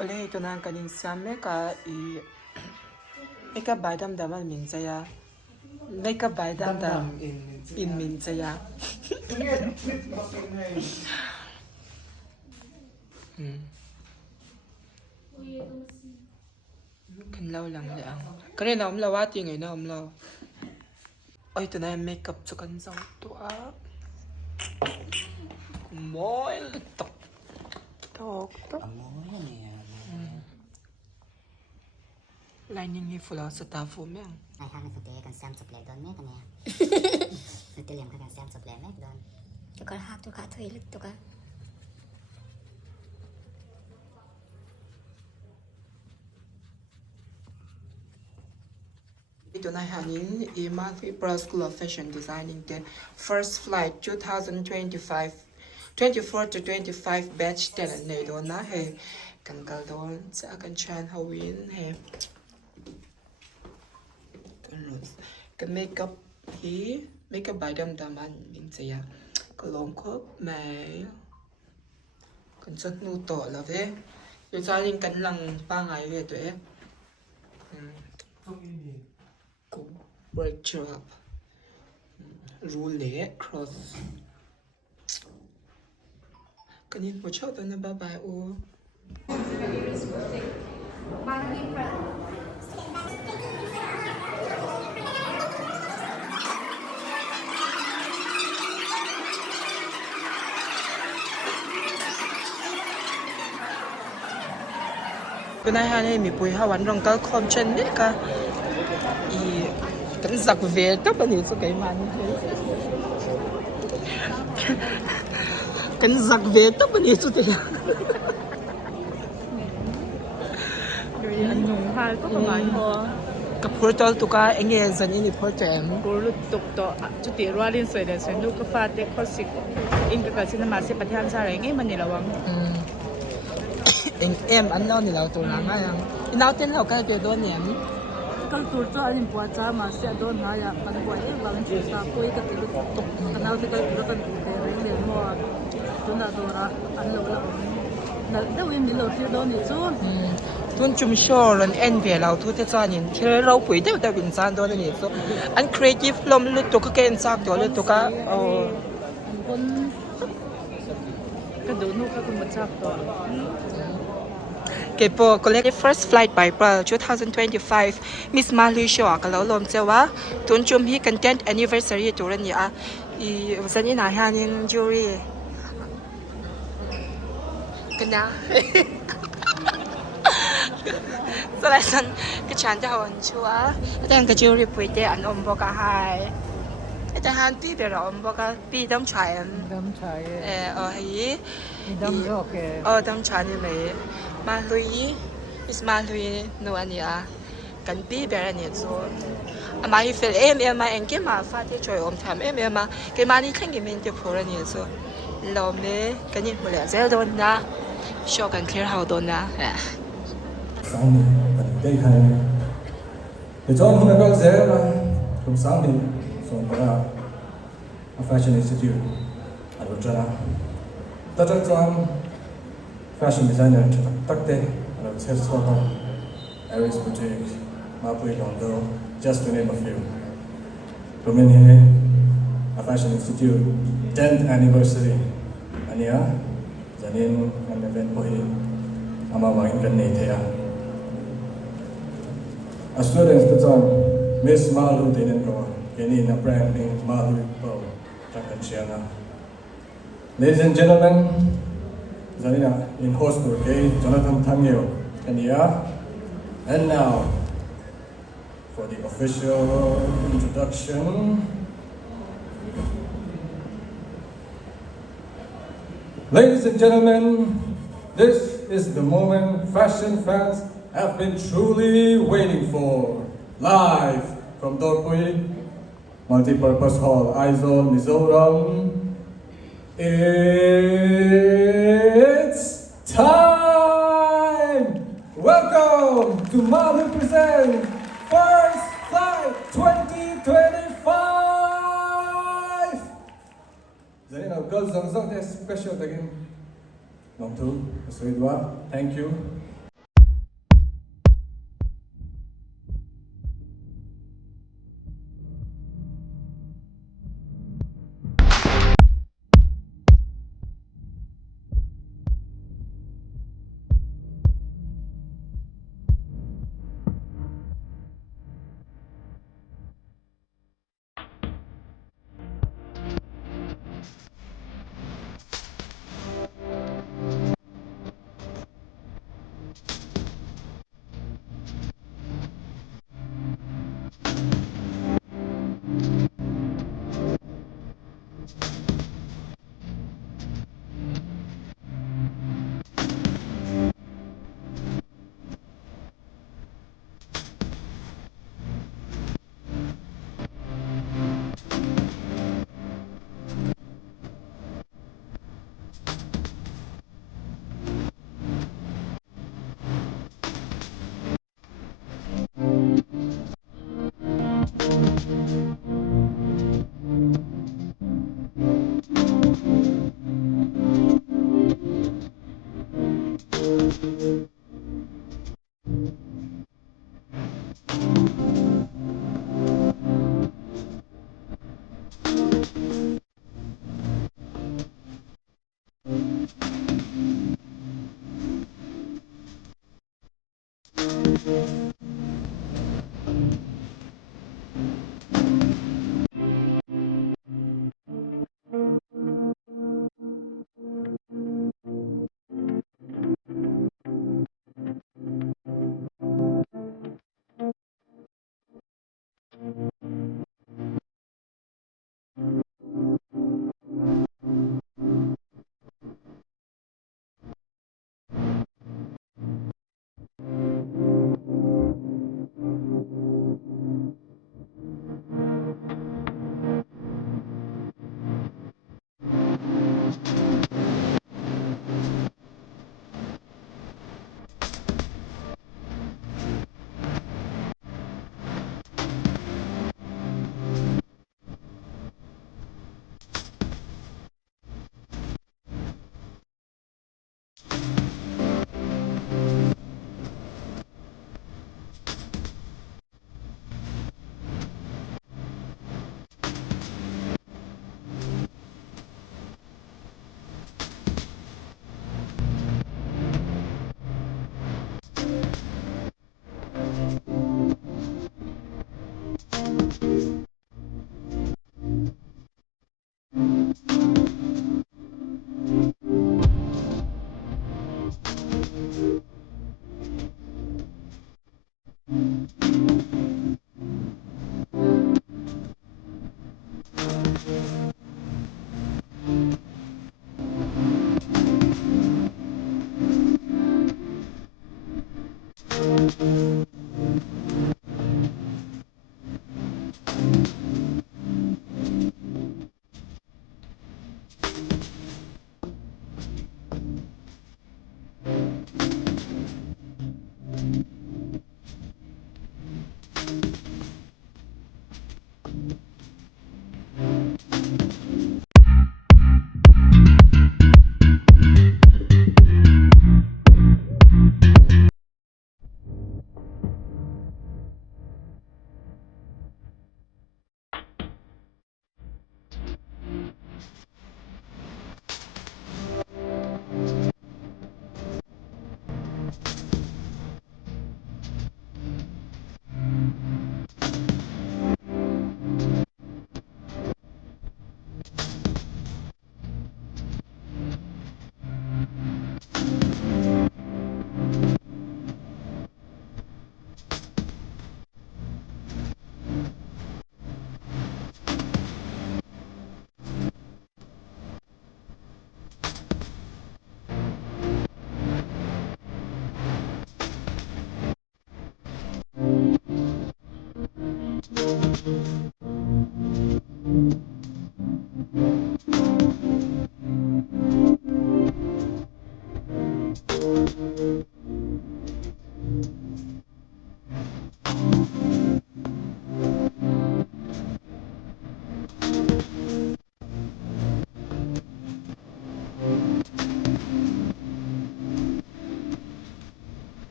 Ole ito na kanin siya meka meka baydam damal min saya meka baydam dam in min saya kan lâu lắm đấy à cái này nó ông lâu quá tiền người nó ông lâu ôi tụi này make up cho con dâu tụi mỗi tóc tóc mỗi nè lại nhìn như phụ lão staff phụ mẹ ai hàng phụ tế cần xem chụp lệ đón mẹ cái nè phụ tế liềm cần xem chụp lệ mẹ đón tụi con hát tụi con thuê lực tụi con ito na hanin Mahlui School of Fashion Designing the first flight 2025 24 to 25 batch ten này đó na he kan kal don sa kan chan hawin he kan makeup hi makeup by dam daman min saya kolom khawp mai kan sat nu to la ve yo sa ling kan lang pa ngai ve to e break up rule cross cái nhìn một chỗ tôi nó ba bài ô cái này hai này mình bùi hoa vẫn rong cao khom chân đấy cả cái giặc về các bạn nhìn số cái màn như thế cái giặc về các bạn nhìn số thế rồi anh dùng hai có một ngày thôi cái phở tàu tụi cái anh nghe dân như phở chém cô lúc tục đó chút tiền ra liên sợi để xem lúc cái pha tết khó xịt in cái xin mà sẽ bắt hàng sao đấy nghe mình là vâng em ăn nó thì là tụi nó ngay à nó tên là cái việc đó nhỉ kalau tur tu anh buat cha mà sẽ đón hai à anh buat ấy bằng chỉ ta coi cái tiền tục cái nào thì cái tiền cần tiền đấy liền mua chúng ta đồ ra anh lâu lắm là đâu em đi lâu thì đón đi chú tuần chung show lần end vềเราทุกท่านนี่ที่เราปุ๋ยเดี๋ยวแต่วินซานตัวนี้soอัน creative ลมลุตัวก็เก่งสักตัวลุตัวก็คนก็ดูนู่นก็คุณมาชักตัว Kepo collect first flight by April 2025 Miss Mahlui show ka lo lom chewa tun chum hi content anniversary turan ya I zani na hanin jury kana so lai san cái chan ta hon chua ta cái jury pui te an om boka hai ta han pi be ro om boka pi dam chai đâm trái hi đâm rồi kìa dam chai ni me Mahlui Miss Mahlui no ania kan pi ber ani so ama hi fel em anh ke ma fa te choi om tham em ma ke ma ni khang ge men te phor ani so lawm le kan ni mole zel don na show kan clear how don na sáng đi bật cây hay để cho hôm nay có dễ là cũng sáng đi xong rồi fashion institute ở đâu ra tất cả trong fashion designer tất tế ở đâu sẽ so ho Aries boutique Mahlui London just to name a few Kumin here fashion institute 10th anniversary ania janin an event po hi ama wangin kan nei thea a students to john Miss Mahlui tenen ko keni na brand name Mahlui Pro takan siana ladies and gentlemen zanina in host to Jonathan Thangyo kania and now for the official introduction ladies and gentlemen, this is the moment fashion fans have been truly waiting for. Live from Dorpui Multipurpose Hall, Aizo, Mizoram. It's time! Welcome to Mahlui presents First Flight 2025! Jadi now girls zong zong there's special again. Nong tu, thank you.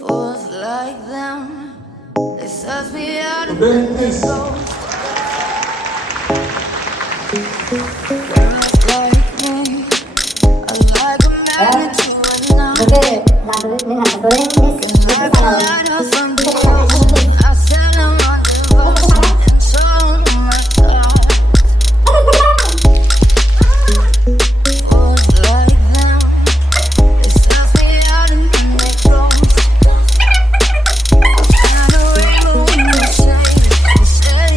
Fools like them, they suss me out and Then then they this. go. Girls like me, I like a magnet to a knife. Like a lighter from the cold, I set them on devotion and tone my thoughts. Fools like them, they suss me out and then they go. I found a rainbow in the shade, they said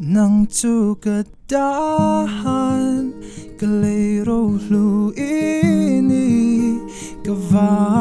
nang tsukadahan kalero luini kava